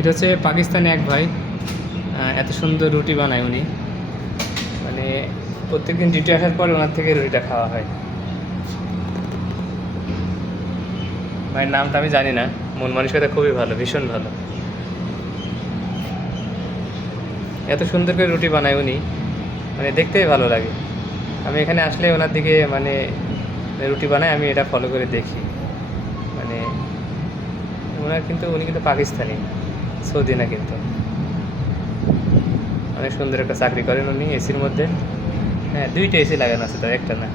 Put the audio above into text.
এটা হচ্ছে পাকিস্তানি এক ভাই এত সুন্দর রুটি বানায় উনি। মানে প্রত্যেকদিন ডিউটি আসার পরে ওনার থেকে রুটিটা খাওয়া হয়। ভাইয়ের নামটা আমি জানি না, মন মানসিকতা খুবই ভালো, ভীষণ ভালো। এত সুন্দর করে রুটি বানায় উনি মানে দেখতেই ভালো লাগে। আমি এখানে আসলে ওনার দিকে মানে রুটি বানায়, আমি এটা ফলো করে দেখি। মানে ওনার কিন্তু, উনি কিন্তু পাকিস্তানি। সৌদি না কিন্তু। অনেক সুন্দর একটা চাকরি করেন উনি, এসির মধ্যে। হ্যাঁ দুইটা এসি লাগানো আছে তো, একটা না?